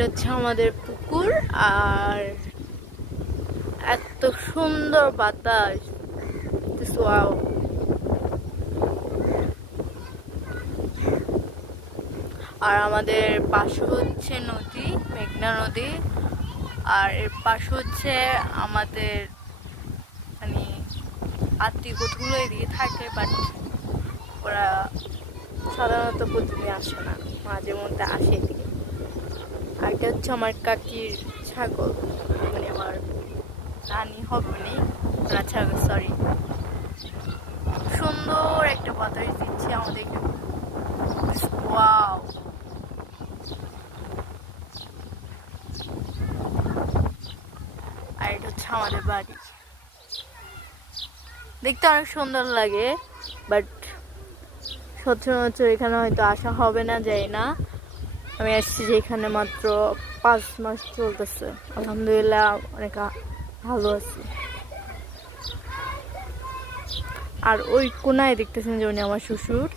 এটা হচ্ছে আমাদের পুকুর। আর এত সুন্দর বাতাস, ওয়াও। আর আমাদের পাশে হচ্ছে নদী, মেঘনা নদী। আর এর পাশে হচ্ছে আমাদের মানে আত্মীয় কতগুলো এদিকে থাকে, বাট ওরা সাধারণত প্রতিদিন আসে না, মাঝে মধ্যে আসে এদিকে। আর এটা হচ্ছে আমার কাকির ছাগল, মানে আমার রানী হবে নি, ছাগল, সরি। সুন্দর একটা বাতাস দিচ্ছে আমাদেরকে, ওয়াও। আর এটা হচ্ছে আমাদের বাড়ি, দেখতে অনেক সুন্দর লাগে, বাট সচরাচর এখানে হয়তো আসা হবে না, যাই না। আমি আসছি যে এখানে মাত্র 5 মাস চলতেছে, আলহামদুলিল্লাহ অনেক ভালো আছি। আর ওই কোনায় দেখতেছেন যে উনি আমার শ্বশুর,